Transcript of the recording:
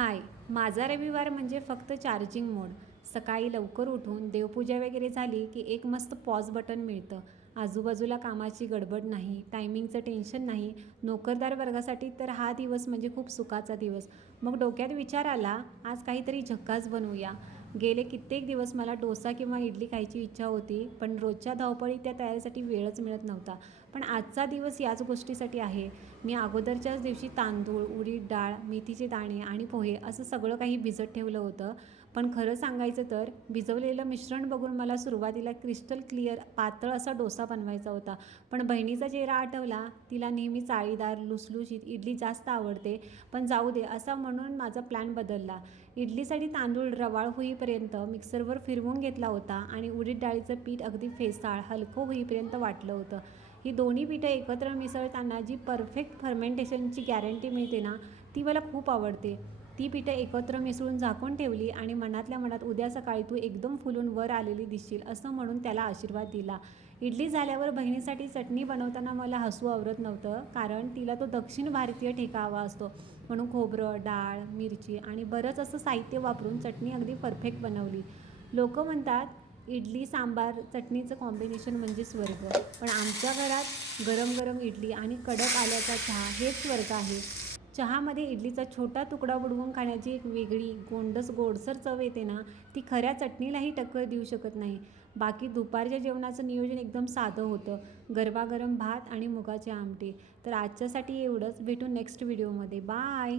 हाय. माझा रविवार म्हणजे फक्त चार्जिंग मोड. सकाळी लवकर उठून देवपूजा वगैरे झाली की एक मस्त पॉज बटन मिळतं. आजूबाजूला कामाची गडबड नाही, टायमिंगचं टेन्शन नाही. नोकरदार वर्गासाठी तर हा दिवस म्हणजे खूप सुखाचा दिवस. मग डोक्यात विचार आला, आज काहीतरी झक्कास बनवूया. गेले कित्येक दिवस मला डोसा किंवा इडली खायची इच्छा होती, पण रोजच्या धावपळीत त्या तयारीसाठी वेळच मिळत नव्हता. पण आजचा दिवस याच गोष्टीसाठी आहे. मी अगोदरच्याच दिवशी तांदूळ, उडीद डाळ, मेथीचे दाणे आणि पोहे असं सगळं काही भिजत ठेवलं होतं. पण खरं सांगायचं तर भिजवलेलं मिश्रण बघून मला सुरुवातीला क्रिस्टल क्लिअर पातळ असा डोसा बनवायचा होता. पण बहिणीचा चेहरा आठवला. तिला नेहमी चाळीदार, लुसलुशीत इडली जास्त आवडते. पण जाऊ दे असं म्हणून माझा प्लॅन बदलला. इडलीसाठी तांदूळ रवाळ होईपर्यंत मिक्सरवर फिरवून घेतला होता आणि उडीद डाळीचं पीठ अगदी फेसाळ, हलकं होईपर्यंत वाटलं होतं. ही दोन्ही पिठं एकत्र मिसळताना जी परफेक्ट फर्मेंटेशनची गॅरंटी मिळते ना, ती मला खूप आवडते. ती पिठं एकत्र मिसळून झाकून ठेवली आणि मनातल्या मनात उद्या सकाळी तू एकदम फुलून वर आलेली दिसशील असं म्हणून त्याला आशीर्वाद दिला. इडली झाल्यावर बहिणीसाठी चटणी बनवताना मला हसू आवरत नव्हतं, कारण तिला तो दक्षिण भारतीय ठेका हवा असतो. म्हणून खोबरं, डाळ, मिरची आणि बरंच असं साहित्य वापरून चटणी अगदी परफेक्ट बनवली. लोक म्हणतात इडली सांबार चटणीचं कॉम्बिनेशन म्हणजे स्वर्ग. पण आमच्या घरात गरम गरम इडली आणि कडक आल्याचा चहा हेच स्वर्ग आहे. चहामध्ये इडलीचा छोटा तुकडा बुडवून खाण्याची एक वेगळी गोडसर चव येते ना, ती खऱ्या चटणीलाही टक्कर देऊ शकत नाही. बाकी दुपारच्या जेवणाचं नियोजन एकदम साधं होतं. गरमागरम भात आणि मुगाची आमटी. तर आजच्यासाठी एवढंच. भेटू नेक्स्ट व्हिडिओमध्ये. बाय.